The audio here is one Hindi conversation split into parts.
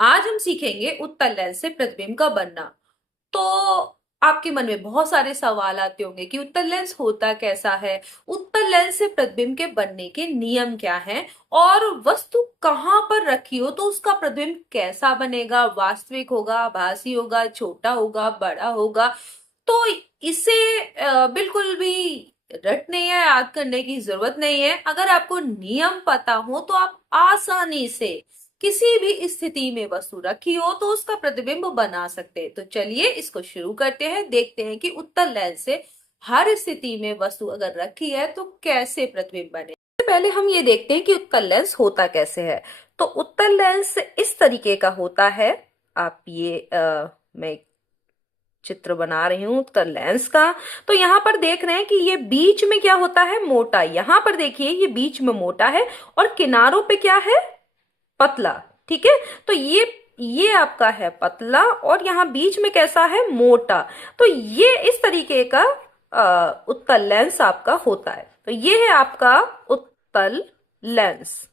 आज हम सीखेंगे उत्तल लेंस से प्रतिबिंब का बनना। तो आपके मन में बहुत सारे सवाल आते होंगे कि उत्तल लेंस होता कैसा है, उत्तल लेंस से प्रतिबिंब के बनने के नियम क्या हैं, और वस्तु कहाँ पर रखी हो तो उसका प्रतिबिंब कैसा बनेगा, वास्तविक होगा, आभासी होगा, छोटा होगा, बड़ा होगा। तो इसे बिल्कुल भी रटने या याद करने की जरूरत नहीं है। अगर आपको नियम पता हो तो आप आसानी से किसी भी स्थिति में वस्तु रखी हो तो उसका प्रतिबिंब बना सकते हैं। तो चलिए इसको शुरू करते हैं, देखते हैं कि उत्तल लेंस से हर स्थिति में वस्तु अगर रखी है तो कैसे प्रतिबिंब बने। सबसे पहले हम ये देखते हैं कि उत्तल लेंस होता कैसे है। तो उत्तल लेंस इस तरीके का होता है। आप ये मैं एक चित्र बना रही हूं उत्तल लेंस का। तो यहाँ पर देख रहे हैं कि ये बीच में क्या होता है, मोटा। यहाँ पर देखिए ये बीच में मोटा है और किनारों पे क्या है, पतला। ठीक है, तो ये आपका है पतला और यहाँ बीच में कैसा है, मोटा। तो ये इस तरीके का उत्तल लेंस आपका होता है। तो ये है आपका उत्तल लेंस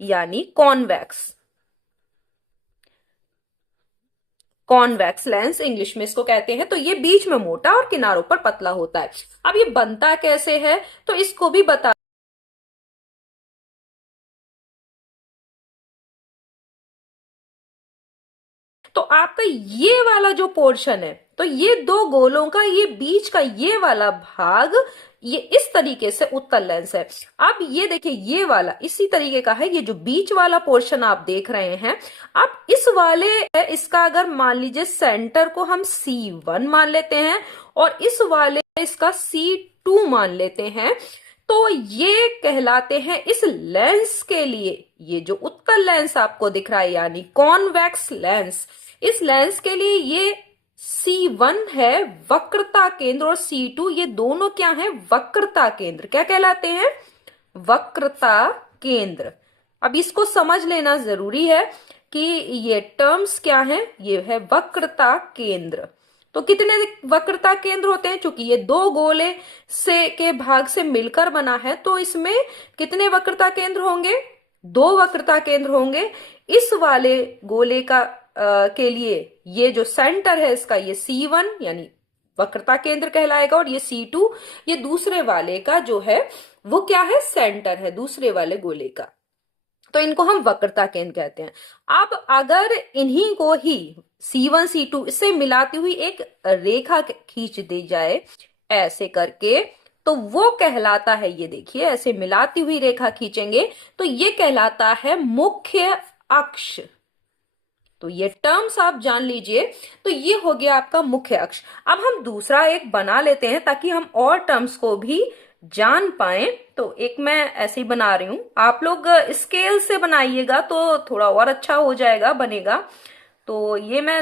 यानी कॉन्वेक्स। कॉन्वेक्स लेंस इंग्लिश में इसको कहते हैं। तो ये बीच में मोटा और किनारों पर पतला होता है। अब ये बनता कैसे है तो इसको भी बता। तो आपका ये वाला जो पोर्शन है, तो ये दो गोलों का ये बीच का ये वाला भाग, ये इस तरीके से उत्तल लेंस है। अब ये देखिए ये वाला इसी तरीके का है। ये जो बीच वाला पोर्शन आप देख रहे हैं, आप इस वाले इसका अगर मान लीजिए सेंटर को हम C1 मान लेते हैं और इस वाले इसका C2 मान लेते हैं, तो ये कहलाते हैं इस लेंस के लिए। ये जो उत्तल लेंस आपको दिख रहा है यानी कॉन्वेक्स लेंस, इस लेंस के लिए ये C1 है वक्रता केंद्र और C2 ये दोनों क्या है, वक्रता केंद्र। क्या कहलाते हैं, वक्रता केंद्र। अब इसको समझ लेना जरूरी है कि ये टर्म्स क्या है। ये है वक्रता केंद्र। तो कितने वक्रता केंद्र होते हैं, चूंकि ये दो गोले से के भाग से मिलकर बना है तो इसमें कितने वक्रता केंद्र होंगे, दो वक्रता केंद्र होंगे। इस वाले गोले का के लिए ये जो सेंटर है इसका ये C1 यानी वक्रता केंद्र कहलाएगा और ये C2 ये दूसरे वाले का जो है वो क्या है, सेंटर है दूसरे वाले गोले का। तो इनको हम वक्रता केंद्र कहते हैं। अब अगर इन्हीं को ही C1 C2 इससे मिलाती हुई एक रेखा खींच दी जाए ऐसे करके, तो वो कहलाता है, ये देखिए ऐसे मिलाती हुई रेखा खींचेंगे तो ये कहलाता है मुख्य अक्ष। तो ये टर्म्स आप जान लीजिए। तो ये हो गया आपका मुख्य अक्ष। अब हम दूसरा एक बना लेते हैं ताकि हम और टर्म्स को भी जान पाए। तो एक मैं ऐसे ही बना रही हूं, आप लोग स्केल से बनाइएगा तो थोड़ा और अच्छा हो जाएगा, बनेगा। तो ये मैं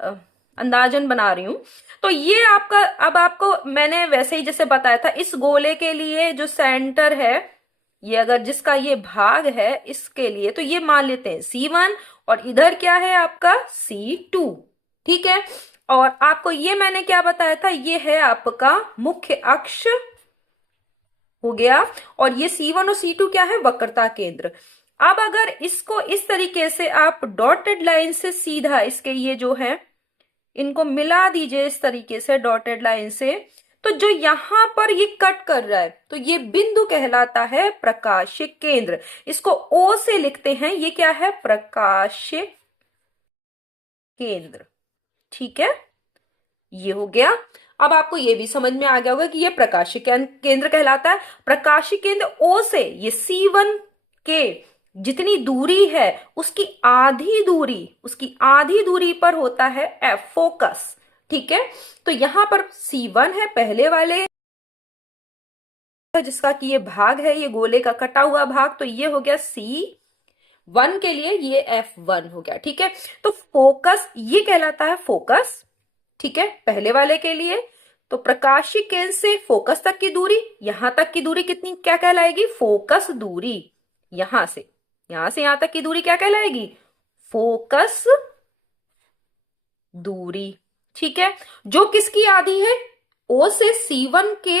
अ, अंदाजन बना रही हूं। तो ये आपका, अब आपको मैंने वैसे ही जैसे बताया था, इस गोले के लिए जो सेंटर है, ये अगर जिसका ये भाग है इसके लिए तो ये मान लेते हैं C1 और इधर क्या है आपका C2। ठीक है, और आपको ये मैंने क्या बताया था, ये है आपका मुख्य अक्ष हो गया और ये C1 और C2 क्या है, वक्रता केंद्र। अब अगर इसको इस तरीके से आप डॉटेड लाइन से सीधा इसके ये जो है इनको मिला दीजिए इस तरीके से डॉटेड लाइन से, तो जो यहां पर ये कट कर रहा है तो ये बिंदु कहलाता है प्रकाशिक केंद्र। इसको O से लिखते हैं, ये क्या है, प्रकाशिक केंद्र। ठीक है, ये हो गया। अब आपको ये भी समझ में आ गया होगा कि ये प्रकाशिक केंद्र कहलाता है। प्रकाशिक केंद्र O से ये C1 के जितनी दूरी है उसकी आधी दूरी पर होता है F, फोकस। ठीक है, तो यहां पर C1 है पहले वाले जिसका कि ये भाग है, ये गोले का कटा हुआ भाग, तो ये हो गया C1 के लिए, ये F1 हो गया। ठीक है, तो फोकस ये कहलाता है फोकस। ठीक है, पहले वाले के लिए तो प्रकाशिक केंद्र से फोकस तक की दूरी, यहां तक की दूरी कितनी क्या कहलाएगी, फोकस दूरी। यहां से यहां तक की दूरी क्या कहलाएगी, फोकस दूरी। ठीक है, जो किसकी आधी है, O से C1 के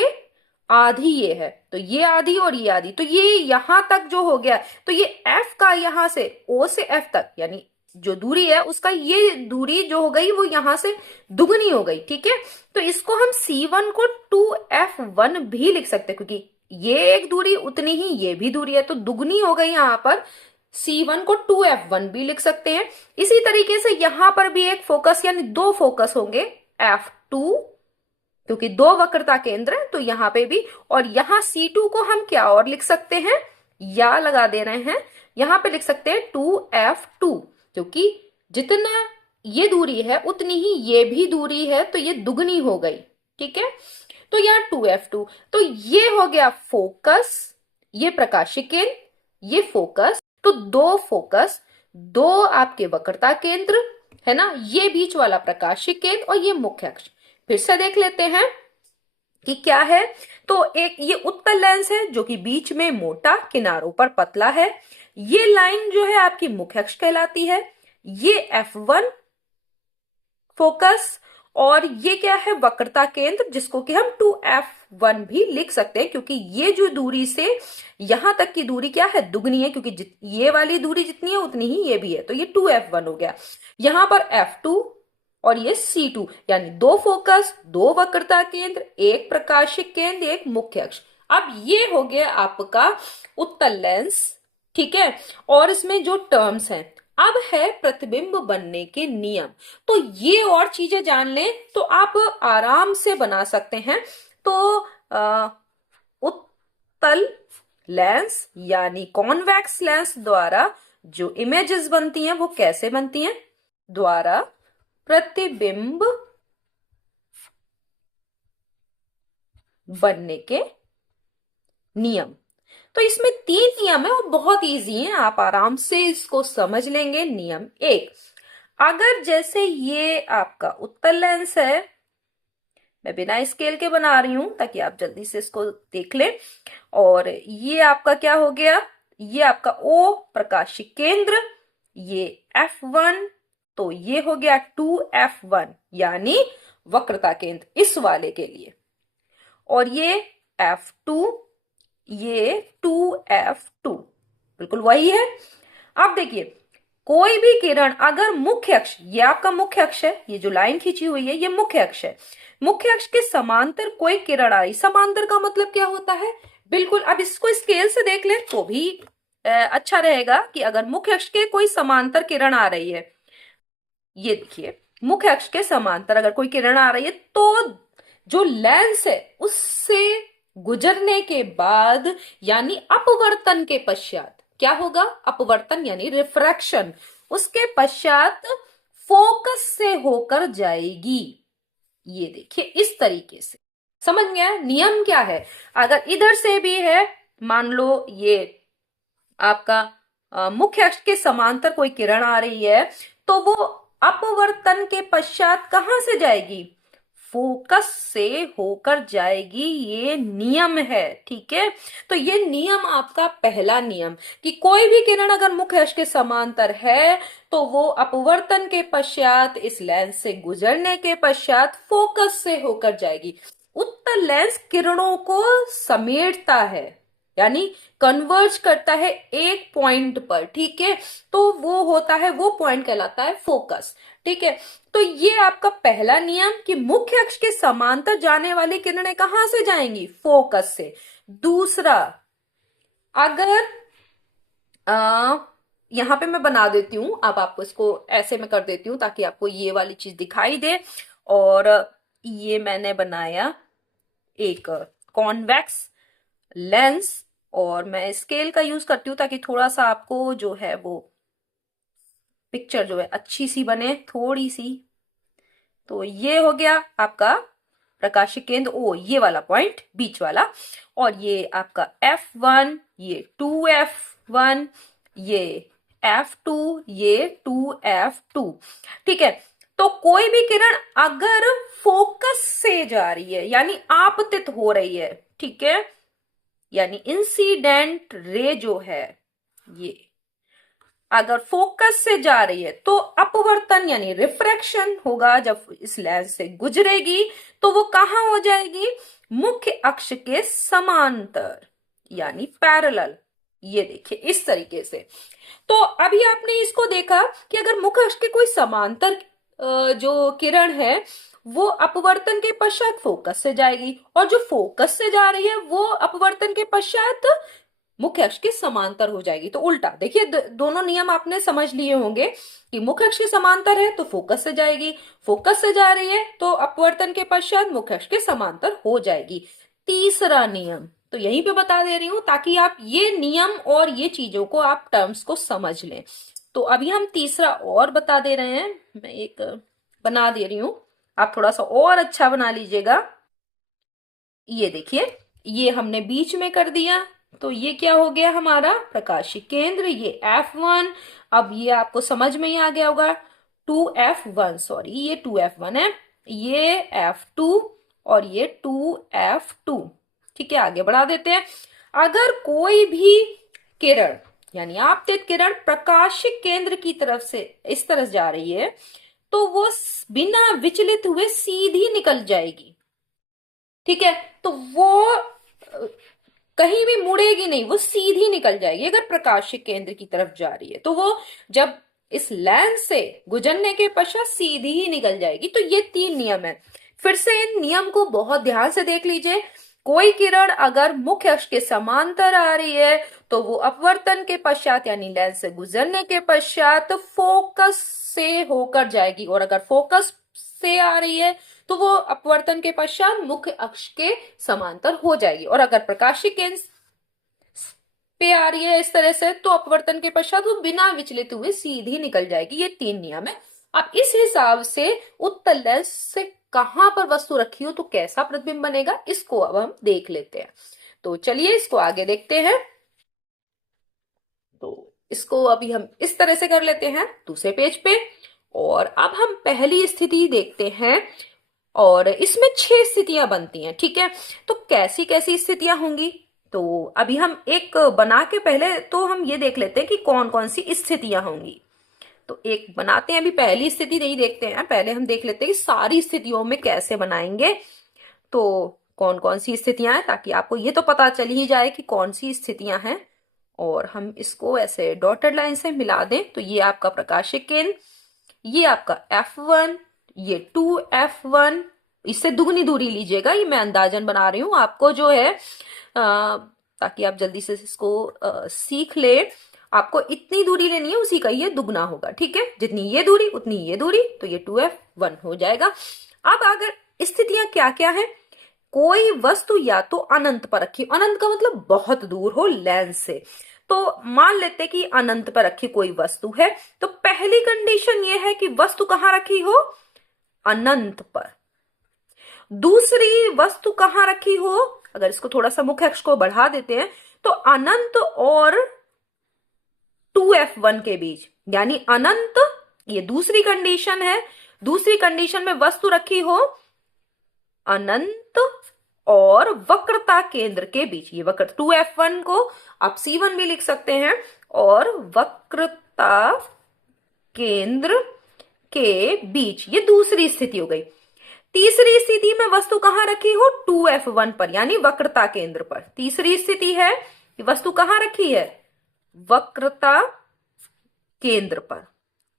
आधी ये है, तो ये आधी और ये आधी, तो ये यहां तक जो हो गया, तो ये एफ का यहां से ओ से एफ तक यानी जो दूरी है उसका ये दूरी जो हो गई वो यहां से दुगनी हो गई। ठीक है, तो इसको हम C1 को 2F1 भी लिख सकते हैं, क्योंकि ये एक दूरी उतनी ही ये भी दूरी है, तो दुगनी हो गई। यहां पर C1 को 2F1 भी लिख सकते हैं। इसी तरीके से यहां पर भी एक फोकस यानी दो फोकस होंगे F2, क्योंकि दो वक्रता केंद्र है तो यहां पे भी, और यहां C2 को हम क्या और लिख सकते हैं, या लगा दे रहे हैं, यहां पे लिख सकते हैं 2F2, क्योंकि जितना ये दूरी है उतनी ही ये भी दूरी है, तो ये दुगनी हो गई। ठीक है, तो यहाँ 2F2, तो ये हो गया फोकस, ये प्रकाशिक केंद्र, ये फोकस, तो दो फोकस, दो आपके वक्रता केंद्र है ना, ये बीच वाला प्रकाशिक केंद्र और ये मुख्य अक्ष। फिर से देख लेते हैं कि क्या है। तो एक ये उत्तल लेंस है जो कि बीच में मोटा, किनारों पर पतला है। ये लाइन जो है आपकी मुख्य अक्ष कहलाती है। ये F1 फोकस, और ये क्या है, वक्रता केंद्र, जिसको कि हम 2F1 भी लिख सकते हैं, क्योंकि ये जो दूरी से यहां तक की दूरी क्या है, दुगनी है, क्योंकि ये वाली दूरी जितनी है उतनी ही ये भी है, तो ये 2F1 हो गया। यहां पर F2 और ये C2, यानी दो फोकस, दो वक्रता केंद्र, एक प्रकाशिक केंद्र, एक मुख्य अक्ष। अब ये हो गया आपका उत्तल लेंस। ठीक है, और इसमें जो टर्म्स हैं, अब है प्रतिबिंब बनने के नियम। तो ये और चीजें जान लें तो आप आराम से बना सकते हैं। तो उत्तल लेंस यानी कॉन्वेक्स लेंस द्वारा जो इमेजेस बनती हैं वो कैसे बनती हैं, द्वारा प्रतिबिंब बनने के नियम। तो इसमें तीन नियम है और बहुत इजी है, आप आराम से इसको समझ लेंगे। नियम एक, अगर जैसे ये आपका उत्तल लेंस है, मैं बिना स्केल के बना रही हूं ताकि आप जल्दी से इसको देख लें, और ये आपका क्या हो गया, ये आपका O प्रकाशिक केंद्र, ये F1, तो ये हो गया 2F1 यानी वक्रता केंद्र इस वाले के लिए, और ये F2, ये 2F2 बिल्कुल वही है। अब देखिए, कोई भी किरण अगर मुख्य अक्ष, ये आपका मुख्य अक्ष है, ये जो लाइन खींची हुई है ये मुख्य अक्ष है, मुख्य अक्ष के समांतर कोई किरण आ रही, समांतर का मतलब क्या होता है, बिल्कुल अब इसको स्केल से देख लें तो भी अच्छा रहेगा कि अगर मुख्य अक्ष के कोई समांतर किरण आ रही है, ये देखिए मुख्य अक्ष के समांतर अगर कोई किरण आ रही है, तो जो लेंस है उससे गुजरने के बाद यानी अपवर्तन के पश्चात क्या होगा, अपवर्तन यानी रिफ्रैक्शन, उसके पश्चात फोकस से होकर जाएगी। ये देखिए इस तरीके से, समझ गया नियम क्या है। अगर इधर से भी है, मान लो ये आपका मुख्य अक्ष के समांतर कोई किरण आ रही है, तो वो अपवर्तन के पश्चात कहां से जाएगी, फोकस से होकर जाएगी। ये नियम है। ठीक है, तो ये नियम आपका पहला नियम कि कोई भी किरण अगर मुख्य अक्ष के समांतर है तो वो अपवर्तन के पश्चात इस लेंस से गुजरने के पश्चात फोकस से होकर जाएगी। उत्तल लेंस किरणों को समेटता है यानी कन्वर्ज करता है एक पॉइंट पर। ठीक है, तो वो होता है, वो पॉइंट कहलाता है फोकस। ठीक है, तो ये आपका पहला नियम कि मुख्य अक्ष के समांतर जाने वाली किरणें कहां से जाएंगी, फोकस से। दूसरा, अगर यहां पे मैं बना देती हूं, अब आपको इसको ऐसे में कर देती हूं ताकि आपको ये वाली चीज दिखाई दे, और ये मैंने बनाया एक कॉन्वेक्स लेंस, और मैं स्केल का यूज करती हूँ ताकि थोड़ा सा आपको जो है वो पिक्चर जो है अच्छी सी बने, थोड़ी सी। तो ये हो गया आपका प्रकाशिक केंद्र O, ये वाला पॉइंट बीच वाला, और ये आपका F1, ये 2F1, ये F2, ये 2F2। ठीक है, तो कोई भी किरण अगर फोकस से जा रही है यानी आपतित हो रही है, ठीक है, यानी इंसिडेंट रे जो है ये अगर फोकस से जा रही है तो अपवर्तन यानी रिफ्रैक्शन होगा, जब इस लेंस से गुजरेगी तो वो कहाँ हो जाएगी, मुख्य अक्ष के समांतर यानी पैरेलल। ये देखिए इस तरीके से। तो अभी आपने इसको देखा कि अगर मुख्य अक्ष के कोई समांतर जो किरण है वो अपवर्तन के पश्चात फोकस से जाएगी, और जो फोकस से जा रही है वो अपवर्तन के पश्चात मुख्य अक्ष के समांतर हो जाएगी। तो उल्टा देखिए, दोनों नियम आपने समझ लिए होंगे कि मुख्य अक्ष के समांतर है तो फोकस से जाएगी, फोकस से जा रही है तो अपवर्तन के पश्चात मुख्य अक्ष के समांतर हो जाएगी। तीसरा नियम तो यहीं पे बता दे रही हूं ताकि आप ये नियम और ये चीजों को आप टर्म्स को समझ लें। तो अभी हम तीसरा और बता दे रहे हैं, मैं एक बना दे रही हूं, आप थोड़ा सा और अच्छा बना लीजिएगा। ये देखिए, ये हमने बीच में कर दिया, तो ये क्या हो गया हमारा प्रकाशिक केंद्र, ये F1। अब ये आपको समझ में ही आ गया होगा, 2F1, सॉरी ये 2F1 है, ये F2 और ये 2F2। ठीक है, आगे बढ़ा देते हैं। अगर कोई भी किरण यानी आपतित किरण प्रकाशिक केंद्र की तरफ से इस तरफ जा रही है तो वो बिना विचलित हुए सीधी निकल जाएगी। ठीक है, तो वो कहीं भी मुड़ेगी नहीं, वो सीधी निकल जाएगी। अगर प्रकाशिक केंद्र की तरफ जा रही है तो वो जब इस लेंस से गुजरने के पश्चात सीधी ही निकल जाएगी। तो ये 3 नियम है। फिर से इन नियम को बहुत ध्यान से देख लीजिए। कोई किरण अगर मुख्य अक्ष के समांतर आ रही है तो वो अपवर्तन के पश्चात यानी लेंस से गुजरने के पश्चात फोकस से होकर जाएगी, और अगर फोकस से आ रही है तो वो अपवर्तन के पश्चात मुख्य अक्ष के समांतर हो जाएगी, और अगर प्रकाशिक केंद्र पे आ रही है इस तरह से तो अपवर्तन के पश्चात वो बिना विचलित हुए सीधी निकल जाएगी। ये 3 नियम है। अब इस हिसाब से उत्तल लेंस से कहां पर वस्तु रखी हो तो कैसा प्रतिबिंब बनेगा, इसको अब हम देख लेते हैं। तो चलिए इसको आगे देखते हैं। तो इसको अभी हम इस तरह से कर लेते हैं दूसरे पेज पे, और अब हम पहली स्थिति देखते हैं, और इसमें 6 स्थितियां बनती हैं। ठीक है, तो कैसी कैसी स्थितियां होंगी, तो अभी हम एक बना के पहले तो हम ये देख लेते हैं कि कौन कौन सी स्थितियां होंगी। तो एक बनाते हैं, अभी पहली स्थिति नहीं देखते हैं, पहले हम देख लेते हैं कि सारी स्थितियों में कैसे बनाएंगे, तो कौन कौन सी स्थितियां हैं, ताकि आपको ये तो पता चल ही जाए कि कौन सी स्थितियां हैं। और हम इसको ऐसे डॉटेड लाइन से मिला दें, तो ये आपका प्रकाशिक केंद्र, ये आपका F1, ये 2F1, इससे दुगनी दूरी लीजिएगा, ये मैं अंदाजन बना रही हूं आपको जो है ताकि आप जल्दी से इसको सीख ले। आपको इतनी दूरी लेनी है, उसी का ये दुगना होगा। ठीक है, जितनी ये दूरी उतनी ये दूरी, तो ये 2F1 हो जाएगा। अब अगर स्थितियां क्या क्या है, कोई वस्तु या तो अनंत पर रखी, अनंत का मतलब बहुत दूर हो लेंस से, तो मान लेते कि अनंत पर रखी कोई वस्तु है, तो पहली कंडीशन ये है कि वस्तु कहां रखी हो, अनंत पर। दूसरी वस्तु कहां रखी हो, अगर इसको थोड़ा सा मुख्य अक्ष को बढ़ा देते हैं तो अनंत और 2F1 के बीच, यानी अनंत, ये दूसरी कंडीशन है। दूसरी कंडीशन में वस्तु रखी हो अनंत और वक्रता केंद्र के बीच, ये वक्र 2F1 को आप C1 भी लिख सकते हैं, और वक्रता केंद्र के बीच, ये दूसरी स्थिति हो गई। तीसरी स्थिति में वस्तु कहां रखी हो, 2F1 पर, यानी वक्रता केंद्र पर। तीसरी स्थिति है कि वस्तु कहां रखी है, वक्रता केंद्र पर।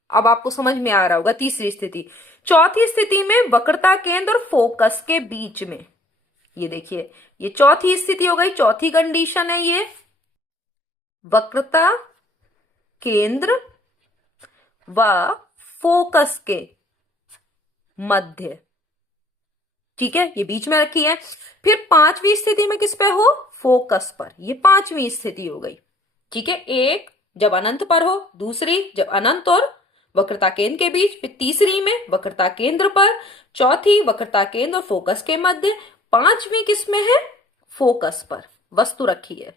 अब आपको समझ में आ रहा होगा तीसरी स्थिति। चौथी स्थिति में वक्रता केंद्र और फोकस के बीच में, ये देखिए ये चौथी स्थिति हो गई, चौथी कंडीशन है ये, वक्रता केंद्र व फोकस के मध्य। ठीक है, ये बीच में रखी है। फिर पांचवी स्थिति में किस पे हो, फोकस पर, ये पांचवी स्थिति हो गई। ठीक है, एक जब अनंत पर हो, दूसरी जब अनंत और वक्रता केंद्र के बीच, फिर तीसरी में वक्रता केंद्र पर, चौथी वक्रता केंद्र और फोकस के मध्य, पांचवी किस में है, फोकस पर वस्तु रखी है।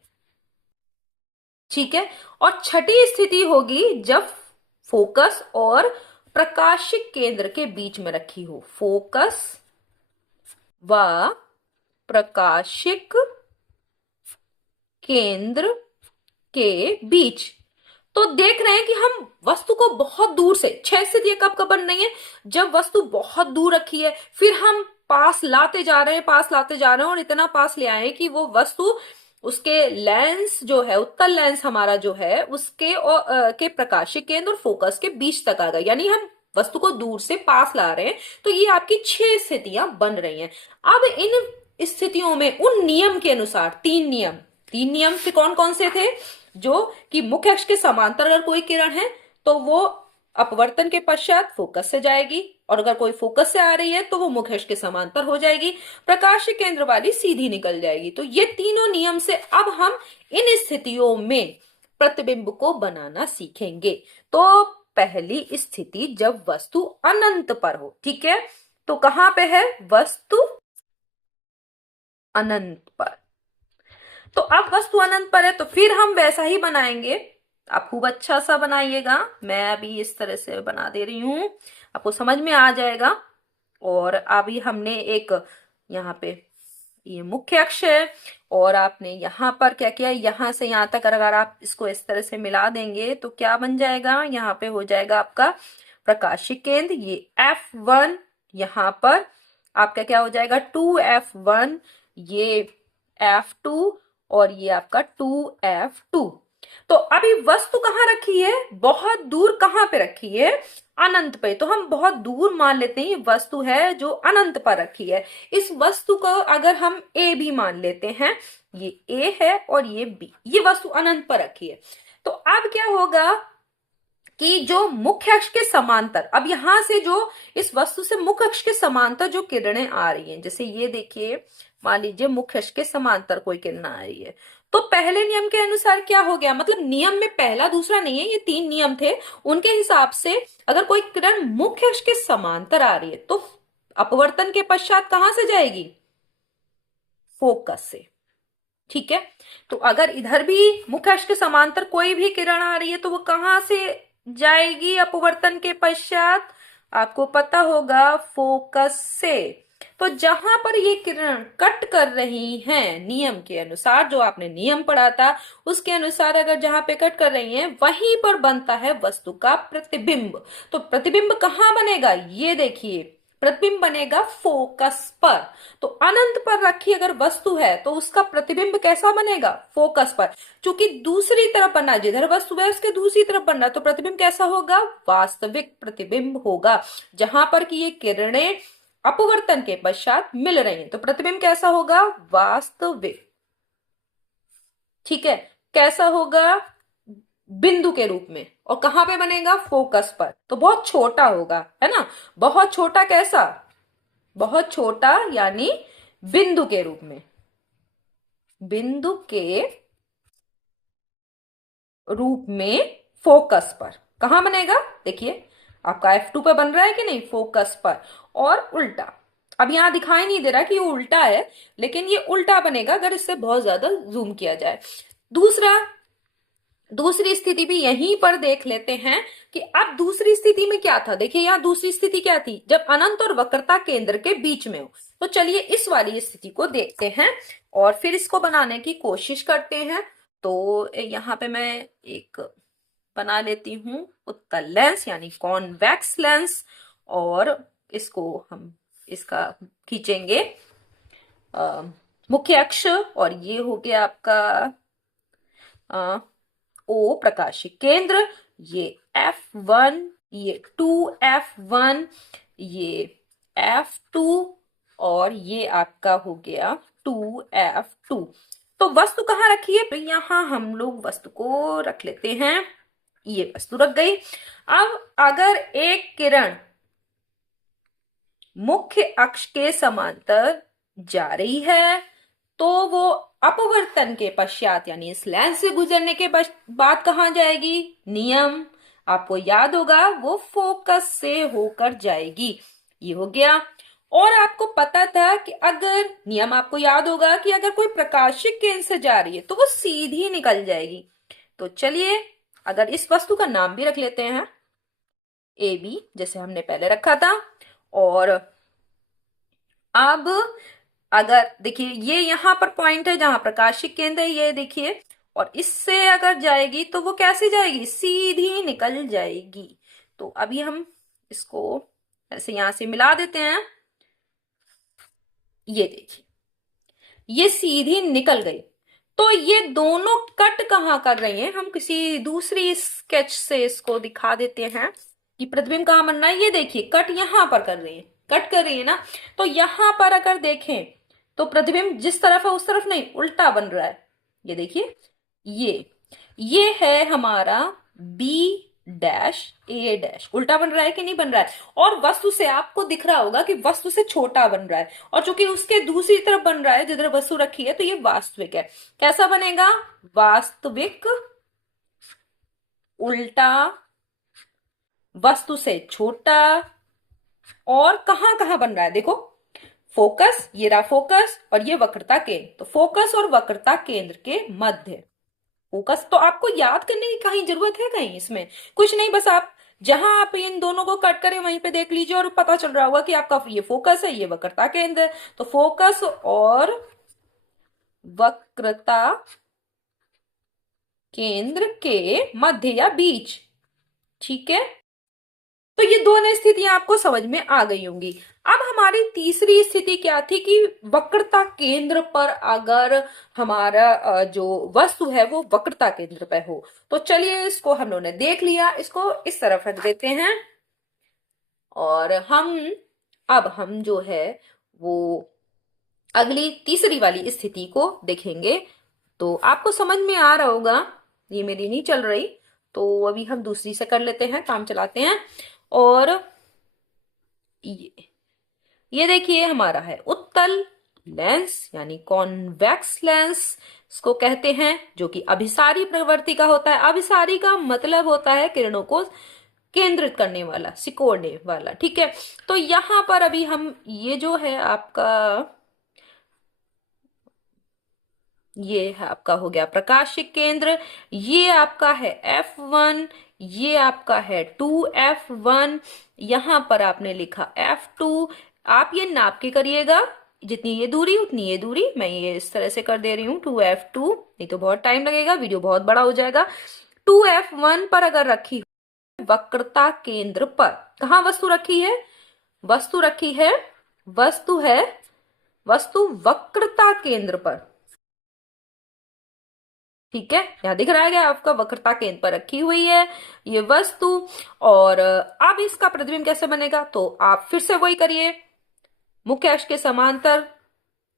ठीक है, और छठी स्थिति होगी जब फोकस और प्रकाशिक केंद्र के बीच में रखी हो, फोकस व प्रकाशिक केंद्र के बीच। तो देख रहे हैं कि हम वस्तु को बहुत दूर से, 6 स्थितियां कब कब बन रही है, जब वस्तु बहुत दूर रखी है, फिर हम पास लाते जा रहे हैं, पास लाते जा रहे हैं, और इतना पास ले आए कि वो वस्तु, उसके लेंस जो है, उत्तल लेंस हमारा जो है, उसके और के प्रकाशिक केंद्र और फोकस के बीच तक आ गए, यानी हम वस्तु को दूर से पास ला रहे हैं। तो ये आपकी 6 स्थितियां बन रही हैं। अब इन स्थितियों में उन नियम के अनुसार, 3 नियम, 3 नियम से कौन कौन से थे, जो कि मुख्य अक्ष के समांतर अगर कोई किरण है तो वो अपवर्तन के पश्चात फोकस से जाएगी, और अगर कोई फोकस से आ रही है तो वो मुख्य अक्ष के समांतर हो जाएगी, प्रकाशिक केंद्र वाली सीधी निकल जाएगी। तो ये तीनों नियम से अब हम इन स्थितियों में प्रतिबिंब को बनाना सीखेंगे। तो पहली स्थिति, जब वस्तु अनंत पर हो, ठीक है, तो कहां पे है वस्तु, अनंत पर। तो अब वस्तु अनंत पर है तो फिर हम वैसा ही बनाएंगे। आप खूब अच्छा सा बनाइएगा, मैं अभी इस तरह से बना दे रही हूं, आपको समझ में आ जाएगा। और अभी हमने एक, यहाँ पे ये मुख्य अक्ष है, और आपने यहाँ पर क्या किया, यहां से यहां तक अगर आप इसको इस तरह से मिला देंगे तो क्या बन जाएगा, यहाँ पे हो जाएगा आपका प्रकाशिक केंद्र, ये F1, यहाँ पर आपका क्या हो जाएगा 2F1, ये F2, और ये आपका 2F2। तो अभी वस्तु कहाँ रखी है, बहुत दूर, कहाँ पे रखी है, अनंत पे। तो हम बहुत दूर मान लेते हैं, ये वस्तु है जो अनंत पर रखी है। इस वस्तु को अगर हम ए भी मान लेते हैं, ये ए है और ये बी, ये वस्तु अनंत पर रखी है। तो अब क्या होगा कि जो मुख्य अक्ष के समांतर, अब यहां से जो इस वस्तु से मुख्य अक्ष के समांतर जो किरणें आ रही हैं, जैसे ये देखिए, मान लीजिए मुख्य अक्ष के समांतर कोई किरण आ रही है, तो पहले नियम के अनुसार क्या हो गया, मतलब नियम में पहला दूसरा नहीं है, ये 3 नियम थे, उनके हिसाब से अगर कोई किरण मुख्य अक्ष के समांतर आ रही है तो अपवर्तन के पश्चात कहां से जाएगी, फोकस से, ठीक है। तो अगर इधर भी मुख्य अक्ष के समांतर कोई भी किरण आ रही है तो वो कहां से जाएगी अपवर्तन के पश्चात, आपको पता होगा फोकस से। तो जहां पर ये किरण कट कर रही हैं, नियम के अनुसार, जो आपने नियम पढ़ा था उसके अनुसार, अगर जहां पे कट कर रही हैं वहीं पर बनता है वस्तु का प्रतिबिंब। तो प्रतिबिंब कहां बनेगा, ये देखिए, प्रतिबिंब बनेगा फोकस पर। तो अनंत पर रखी अगर वस्तु है तो उसका प्रतिबिंब कैसा बनेगा, फोकस पर। क्योंकि दूसरी तरफ बनना, जिधर वस्तु है उसके दूसरी तरफ बनना, तो प्रतिबिंब कैसा होगा, वास्तविक प्रतिबिंब होगा। जहां पर कि ये किरणें अपवर्तन के पश्चात मिल रही हैं तो प्रतिबिंब कैसा होगा, वास्तविक, ठीक है। कैसा होगा, बिंदु के रूप में, और कहां पे बनेगा, फोकस पर। तो बहुत छोटा होगा, है ना, बहुत छोटा, कैसा, बहुत छोटा, यानी बिंदु के रूप में, बिंदु के रूप में फोकस पर। कहां बनेगा, देखिए आपका F2 पे बन रहा है कि नहीं, फोकस पर। और उल्टा, अब यहां दिखाई नहीं दे रहा कि ये उल्टा है, लेकिन ये उल्टा बनेगा अगर इससे बहुत ज्यादा जूम किया जाए। दूसरी स्थिति भी यहीं पर देख लेते हैं कि अब दूसरी स्थिति में क्या था। देखिए यहां दूसरी स्थिति क्या थी, जब अनंत और वक्रता केंद्र के बीच में हो। तो चलिए इस वाली स्थिति को देखते हैं और फिर इसको बनाने की कोशिश करते हैं। तो यहाँ पे मैं एक बना लेती हूं उत्तल लेंस, यानी कॉन्वेक्स लेंस, और इसको हम इसका खींचेंगे मुख्य अक्ष, और ये हो गया आपका ओ प्रकाशिक केंद्र, ये F1, ये 2F1, ये F2, और ये आपका हो गया 2F2। तो वस्तु कहाँ रखी है, तो यहां हम लोग वस्तु को रख लेते हैं, ये वस्तु रख गई। अब अगर एक किरण मुख्य अक्ष के समांतर जा रही है तो वो अपवर्तन के पश्चात, यानी इस लेंस से गुजरने के बाद कहां जाएगी, नियम आपको याद होगा, वो फोकस से होकर जाएगी। ये हो गया। और आपको पता था कि अगर, नियम आपको याद होगा कि अगर कोई प्रकाशिक केंद्र से जा रही है तो वो सीधी निकल जाएगी। तो चलिए अगर इस वस्तु का नाम भी रख लेते हैं ए बी, जैसे हमने पहले रखा था। और अब अगर देखिए ये यहां पर पॉइंट है जहां प्रकाशिक केंद्र है, ये देखिए, और इससे अगर जाएगी तो वो कैसे जाएगी, सीधी निकल जाएगी। तो अभी हम इसको ऐसे यहां से मिला देते हैं। ये देखिए, ये सीधी निकल गई। तो ये दोनों कट कहाँ कर रही हैं, हम किसी दूसरी स्केच से इसको दिखा देते हैं कि प्रतिबिंब कहाँ बन रहा है। ये देखिए, कट यहां पर कर रही है, कट कर रही है ना। तो यहां पर अगर देखें तो प्रतिबिंब जिस तरफ है उस तरफ नहीं, उल्टा बन रहा है। ये देखिए, ये है हमारा बी डैश ए डैश, उल्टा बन रहा है कि नहीं बन रहा है। और वस्तु से आपको दिख रहा होगा कि वस्तु से छोटा बन रहा है, और चूंकि उसके दूसरी तरफ बन रहा है जिधर वस्तु रखी है, तो ये वास्तविक है। कैसा बनेगा, वास्तविक उल्टा, वस्तु से छोटा। और कहां कहां बन रहा है देखो, फोकस, ये रहा फोकस, और ये वक्रता केंद्र। तो फोकस और वक्रता केंद्र के मध्य। फोकस तो आपको याद करने की कहीं जरूरत है, कहीं इसमें कुछ नहीं, बस आप जहां आप इन दोनों को कट करें वहीं पे देख लीजिए और पता चल रहा होगा कि आपका ये फोकस है, ये वक्रता केंद्र है। तो फोकस और वक्रता केंद्र के मध्य या बीच, ठीक है। तो ये दोनों स्थितियां आपको समझ में आ गई होंगी। अब हमारी तीसरी स्थिति क्या थी कि वक्रता केंद्र पर अगर हमारा जो वस्तु है वो वक्रता केंद्र पर हो। तो चलिए, इसको हम लोगों ने देख लिया, इसको इस तरफ रख देते हैं। और हम जो है वो अगली तीसरी वाली स्थिति को देखेंगे। तो आपको समझ में आ रहा होगा, ये मेरी नहीं चल रही, तो अभी हम दूसरी से कर लेते हैं, काम चलाते हैं। और ये देखिए, हमारा है उत्तल लेंस यानी कॉन्वेक्स लेंस इसको कहते हैं, जो कि अभिसारी प्रवृत्ति का होता है। अभिसारी का मतलब होता है किरणों को केंद्रित करने वाला, सिकोड़ने वाला, ठीक है। तो यहां पर अभी हम ये जो है आपका, ये है आपका हो गया प्रकाशिक केंद्र, ये आपका है F1, ये आपका है 2F1, यहां पर आपने लिखा F2। आप ये नाप के करिएगा, जितनी ये दूरी उतनी ये दूरी, मैं ये इस तरह से कर दे रही हूं 2F2, नहीं तो बहुत टाइम लगेगा, वीडियो बहुत बड़ा हो जाएगा। 2F1 पर अगर रखी वक्रता केंद्र पर, कहां वस्तु रखी है, वस्तु रखी है, वस्तु वक्रता केंद्र पर, ठीक है। यहां दिख रहा है क्या आपका, वक्रता केंद्र पर रखी हुई है ये वस्तु। और अब इसका प्रतिबिंब कैसे बनेगा, तो आप फिर से वही करिए, मुख्य अक्ष के समांतर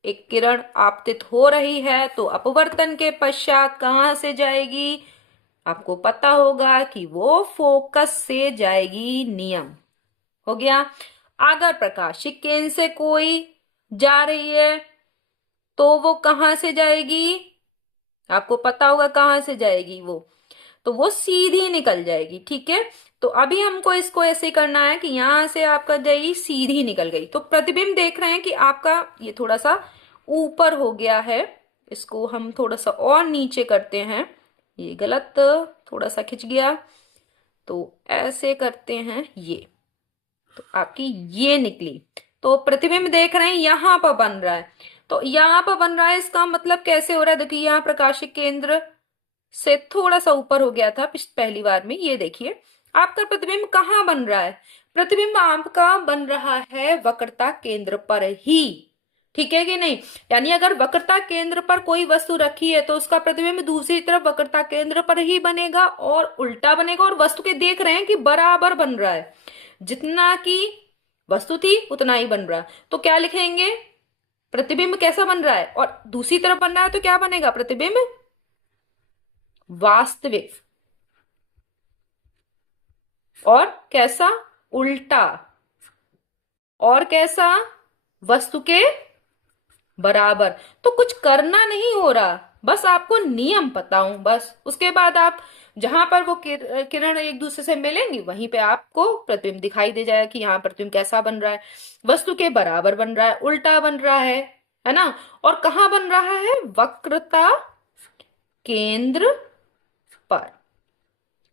एक किरण आपतित हो रही है, तो अपवर्तन के पश्चात कहां से जाएगी, आपको पता होगा कि वो फोकस से जाएगी, नियम हो गया। अगर प्रकाशिक केंद्र से कोई जा रही है तो वो कहां से जाएगी, आपको पता होगा कहां से जाएगी वो, तो वो सीधी निकल जाएगी, ठीक है। तो अभी हमको इसको ऐसे करना है कि यहां से आपका जाएगी, सीधी निकल गई। तो प्रतिबिंब देख रहे हैं कि आपका ये थोड़ा सा ऊपर हो गया है, इसको हम थोड़ा सा और नीचे करते हैं, ये गलत थोड़ा सा खिंच गया, तो ऐसे करते हैं ये, तो आपकी ये निकली। तो प्रतिबिंब देख रहे हैं यहां पर बन रहा है, तो यहां पर बन रहा है, इसका मतलब कैसे हो रहा है, देखिए यहाँ प्रकाशिक केंद्र से थोड़ा सा ऊपर हो गया था पहली बार में। ये देखिए आपका प्रतिबिंब कहाँ बन रहा है, प्रतिबिंब आपका बन रहा है वक्रता केंद्र पर ही, ठीक है कि नहीं। यानी अगर वक्रता केंद्र पर कोई वस्तु रखी है तो उसका प्रतिबिंब दूसरी तरफ वक्रता केंद्र पर ही बनेगा और उल्टा बनेगा। और वस्तु के देख रहे हैं कि बराबर बन रहा है, जितना की वस्तु थी उतना ही बन रहा है। तो क्या लिखेंगे, प्रतिबिंब कैसा बन रहा है, और दूसरी तरफ बन रहा है तो क्या बनेगा, प्रतिबिंब वास्तविक, और कैसा, उल्टा, और कैसा, वस्तु के बराबर। तो कुछ करना नहीं हो रहा, बस आपको नियम पता हो, बस उसके बाद आप जहां पर वो किरण एक दूसरे से मिलेंगी वहीं पे आपको प्रतिबिंब दिखाई दे जाएगा कि यहाँ प्रतिबिंब कैसा बन रहा है, वस्तु के बराबर बन रहा है, उल्टा बन रहा है ना। और कहाँ बन रहा है, वक्रता केंद्र पर।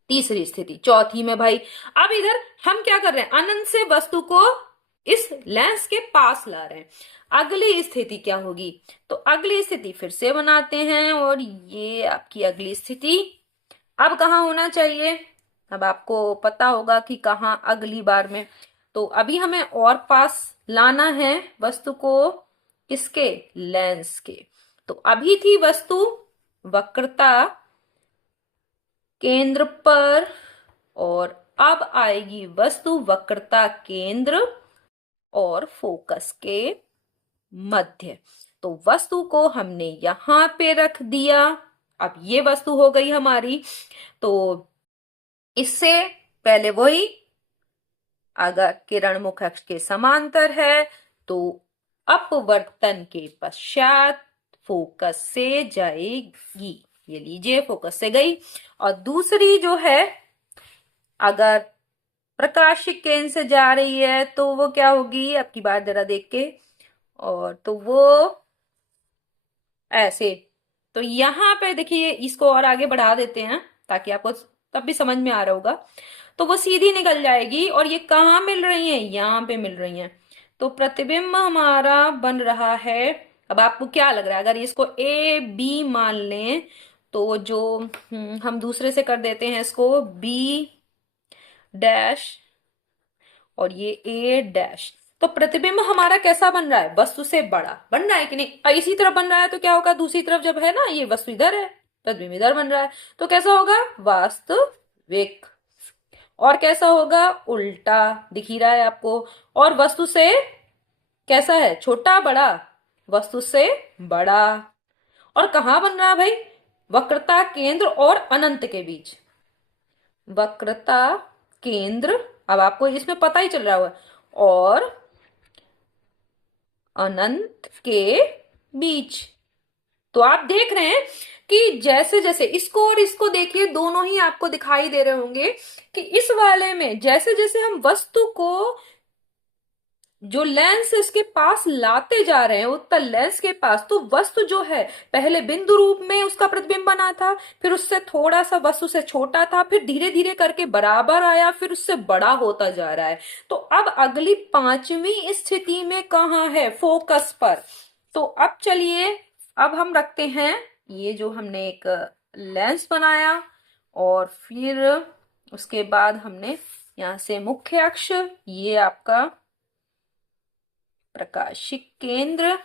तीसरी स्थिति, चौथी में भाई, अब इधर हम क्या कर रहे हैं, अनंत से वस्तु को इस लेंस के पास ला रहे हैं। अगली स्थिति क्या होगी? तो अगली स्थिति फिर से बनाते हैं, और ये आपकी अगली स्थिति अब कहाँ होना चाहिए? अब आपको पता होगा कि कहाँ अगली बार में। तो अभी हमें और पास लाना है वस्तु को, किसके? लेंस के। तो अभी थी वस्तु वक्रता केंद्र पर, और अब आएगी वस्तु वक्रता केंद्र और फोकस के मध्य। तो वस्तु को हमने यहां पे रख दिया। अब ये वस्तु हो गई हमारी। तो इससे पहले वही, अगर किरण मुख अक्ष के समांतर है तो अपवर्तन के पश्चात फोकस से जाएगी। ये लीजिए, फोकस से गई। और दूसरी जो है, अगर प्रकाशिक केंद्र से जा रही है तो वो क्या होगी? आपकी बात जरा देख के, और तो वो ऐसे। तो यहां पे देखिए, इसको और आगे बढ़ा देते हैं ताकि आपको तब भी समझ में आ रहा होगा। तो वो सीधी निकल जाएगी, और ये कहाँ मिल रही है? यहाँ पे मिल रही है। तो प्रतिबिंब हमारा बन रहा है। अब आपको क्या लग रहा है, अगर इसको ए बी मान लें तो जो हम दूसरे से कर देते हैं इसको बी डैश, और ये ए डैश। तो प्रतिबिंब हमारा कैसा बन रहा है? वस्तु से बड़ा बन रहा है कि नहीं? इसी तरफ बन रहा है तो क्या होगा? दूसरी तरफ जब है ना, ये वस्तु इधर है, प्रतिबिंब इधर बन रहा है, तो कैसा होगा? वास्तविक। और कैसा होगा? उल्टा दिख ही रहा है आपको। और वस्तु से कैसा है? छोटा बड़ा? वस्तु से बड़ा। और कहाँ बन रहा है भाई? वक्रता केंद्र और अनंत के बीच। वक्रता केंद्र, अब आपको इसमें पता ही चल रहा होगा, और अनंत के बीच। तो आप देख रहे हैं कि जैसे जैसे इसको और इसको देखिए, दोनों ही आपको दिखाई दे रहे होंगे कि इस वाले में जैसे जैसे हम वस्तु को जो लेंस इसके पास लाते जा रहे हैं, उत्तल लेंस के पास, तो वस्तु जो है पहले बिंदु रूप में उसका प्रतिबिंब बना था, फिर उससे थोड़ा सा वस्तु से छोटा था, फिर धीरे धीरे करके बराबर आया, फिर उससे बड़ा होता जा रहा है। तो अब अगली पांचवी स्थिति में कहाँ है? फोकस पर। तो अब चलिए, अब हम रखते हैं ये जो हमने एक लेंस बनाया, और फिर उसके बाद हमने यहां से मुख्य अक्ष, ये आपका प्रकाशिक केंद्र,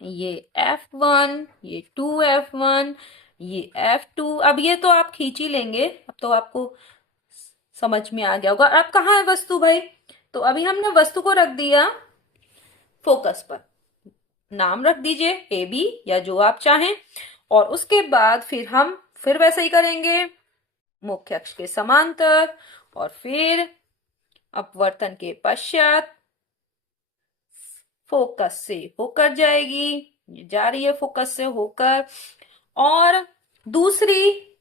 ये F1, ये 2F1, ये F2। अब ये तो आप खींच ही लेंगे, अब तो आपको समझ में आ गया होगा। अब कहाँ है वस्तु भाई? तो अभी हमने वस्तु को रख दिया फोकस पर। नाम रख दीजिए ए बी, या जो आप चाहें। और उसके बाद फिर हम फिर वैसे ही करेंगे, मुख्य अक्ष के समांतर, और फिर अपवर्तन के पश्चात फोकस से होकर जाएगी। ये जा रही है फोकस से होकर। और दूसरी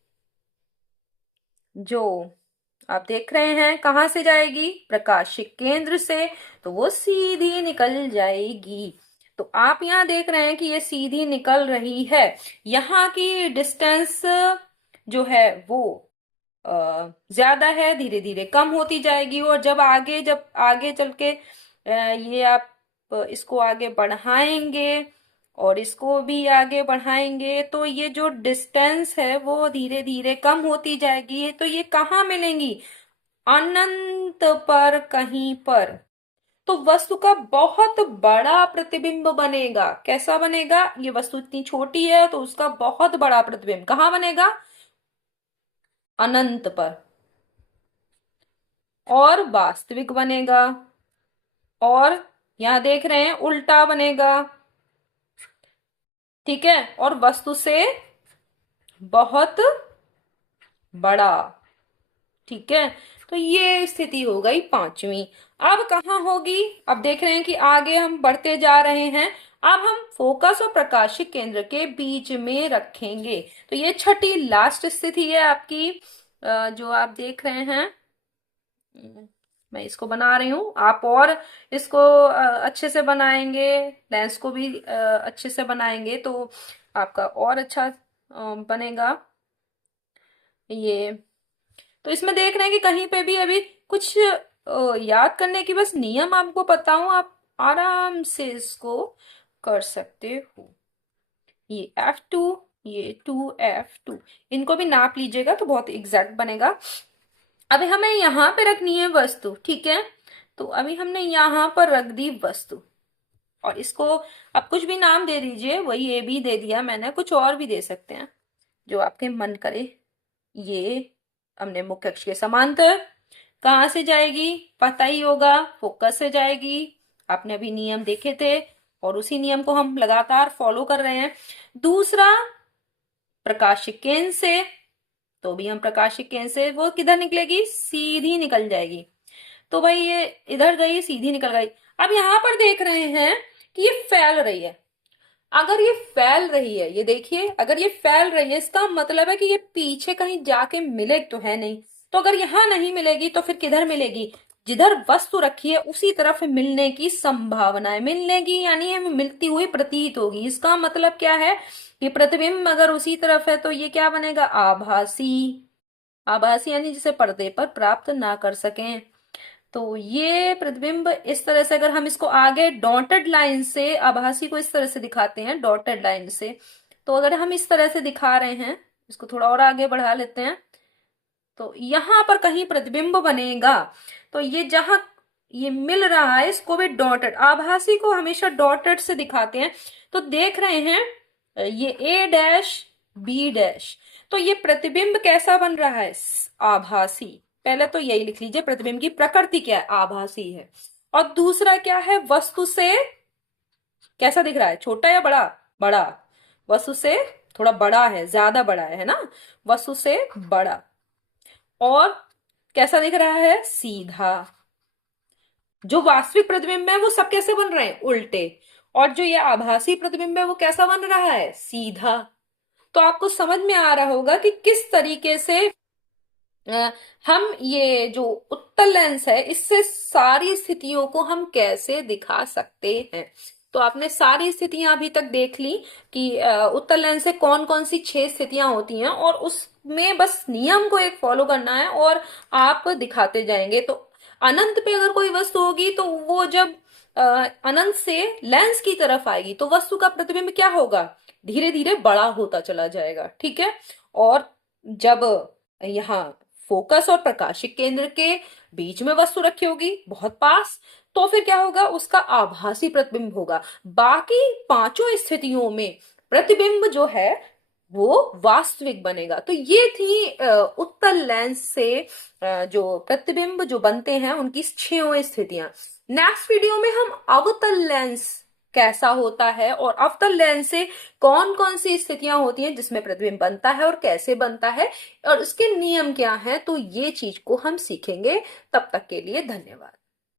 जो आप देख रहे हैं कहां से जाएगी? प्रकाशिक केंद्र से, तो वो सीधी निकल जाएगी। तो आप यहां देख रहे हैं कि ये सीधी निकल रही है। यहाँ की डिस्टेंस जो है वो ज्यादा है, धीरे धीरे कम होती जाएगी। और जब आगे चल के ये आप इसको आगे बढ़ाएंगे और इसको भी आगे बढ़ाएंगे, तो ये जो डिस्टेंस है वो धीरे धीरे कम होती जाएगी। तो ये कहाँ मिलेंगी? अनंत पर कहीं पर। तो वस्तु का बहुत बड़ा प्रतिबिंब बनेगा। कैसा बनेगा? ये वस्तु इतनी छोटी है तो उसका बहुत बड़ा प्रतिबिंब कहाँ बनेगा? अनंत पर। और वास्तविक बनेगा। और यहां देख रहे हैं उल्टा बनेगा। ठीक है? और वस्तु से बहुत बड़ा। ठीक है? तो ये स्थिति हो गई पांचवी। अब कहाँ होगी? अब देख रहे हैं कि आगे हम बढ़ते जा रहे हैं। अब हम फोकस और प्रकाशिक केंद्र के बीच में रखेंगे। तो ये छठी लास्ट स्थिति है आपकी, जो आप देख रहे हैं। मैं इसको बना रही हूं, आप और इसको अच्छे से बनाएंगे, लेंस को भी अच्छे से बनाएंगे तो आपका और अच्छा बनेगा ये। तो इसमें देख रहे हैं कि कहीं पे भी अभी कुछ याद करने की बस नियम आपको बताऊं, आप आराम से इसको कर सकते हो। ये F2, ये 2F2, इनको भी नाप लीजिएगा तो बहुत एग्जैक्ट बनेगा। अभी हमें यहाँ पे रखनी है वस्तु, ठीक है। तो अभी हमने यहाँ पर रख दी वस्तु, और इसको आप कुछ भी नाम दे दीजिए, वही ए बी दे दिया मैंने, कुछ और भी दे सकते हैं जो आपके मन करे। ये हमने मुख्य अक्ष के समांतर, कहाँ से जाएगी पता ही होगा, फोकस से जाएगी। आपने अभी नियम देखे थे और उसी नियम को हम लगातार फॉलो कर रहे हैं। दूसरा, प्रकाशिक केंद्र से, तो भी हम प्रकाशिक केंद्र से वो किधर निकलेगी, सीधी निकल जाएगी। तो भाई ये इधर गई, सीधी निकल गई। अब यहां पर देख रहे हैं कि ये फैल रही है। अगर ये फैल रही है, ये देखिए, अगर ये फैल रही है, इसका मतलब है कि ये पीछे कहीं जाके मिले तो है नहीं। तो अगर यहां नहीं मिलेगी तो फिर किधर मिलेगी, जिधर वस्तु रखी है उसी तरफ मिलने की संभावना है। मिलने की यानी है मिलती हुई प्रतीत होगी। इसका मतलब क्या है कि प्रतिबिंब अगर उसी तरफ है तो ये क्या बनेगा, आभासी। आभासी यानी जिसे पर्दे पर प्राप्त ना कर सकें। तो ये प्रतिबिंब इस तरह से, अगर हम इसको आगे डॉटेड लाइन से, आभासी को इस तरह से दिखाते हैं डॉटेड लाइन से, तो अगर हम इस तरह से दिखा रहे हैं, इसको थोड़ा और आगे बढ़ा लेते हैं, तो यहां पर कहीं प्रतिबिंब बनेगा। तो ये जहां ये मिल रहा है इसको भी डॉटेड, आभासी को हमेशा डॉटेड से दिखाते हैं। तो देख रहे हैं ये ए डैश बी डैश, तो ये प्रतिबिंब कैसा बन रहा है, आभासी। पहले तो यही लिख लीजिए, प्रतिबिंब की प्रकृति क्या है, आभासी है। और दूसरा क्या है, वस्तु से कैसा दिख रहा है, छोटा या बड़ा, बड़ा। वस्तु से थोड़ा बड़ा है, ज्यादा बड़ा है ना, वस्तु से बड़ा। और कैसा दिख रहा है, सीधा। जो वास्तविक प्रतिबिंब है वो सब कैसे बन रहे हैं, उल्टे। और जो ये आभासी प्रतिबिंब है वो कैसा बन रहा है, सीधा। तो आपको समझ में आ रहा होगा कि किस तरीके से हम ये जो उत्तल लेंस है इससे सारी स्थितियों को हम कैसे दिखा सकते हैं। तो आपने सारी स्थितियां अभी तक देख ली कि उत्तल लेंस से कौन कौन सी 6 स्थितियां होती हैं, और उसमें बस नियम को एक फॉलो करना है और आप दिखाते जाएंगे। तो अनंत पे अगर कोई वस्तु होगी तो वो जब अनंत से लेंस की तरफ आएगी तो वस्तु का प्रतिबिंब क्या होगा, धीरे धीरे बड़ा होता चला जाएगा, ठीक है। और जब यहाँ फोकस और प्रकाशिक केंद्र के बीच में वस्तु रखी होगी बहुत पास, तो फिर क्या होगा, उसका आभासी प्रतिबिंब होगा। बाकी पांचों स्थितियों में प्रतिबिंब जो है वो वास्तविक बनेगा। तो ये थी उत्तल लेंस से जो प्रतिबिंब जो बनते हैं उनकी 6 स्थितियां। नेक्स्ट वीडियो में हम अवतल लेंस कैसा होता है और अवतल लेंस से कौन कौन सी स्थितियां होती हैं जिसमें प्रतिबिंब बनता है और कैसे बनता है और उसके नियम क्या हैं, तो ये चीज को हम सीखेंगे। तब तक के लिए धन्यवाद।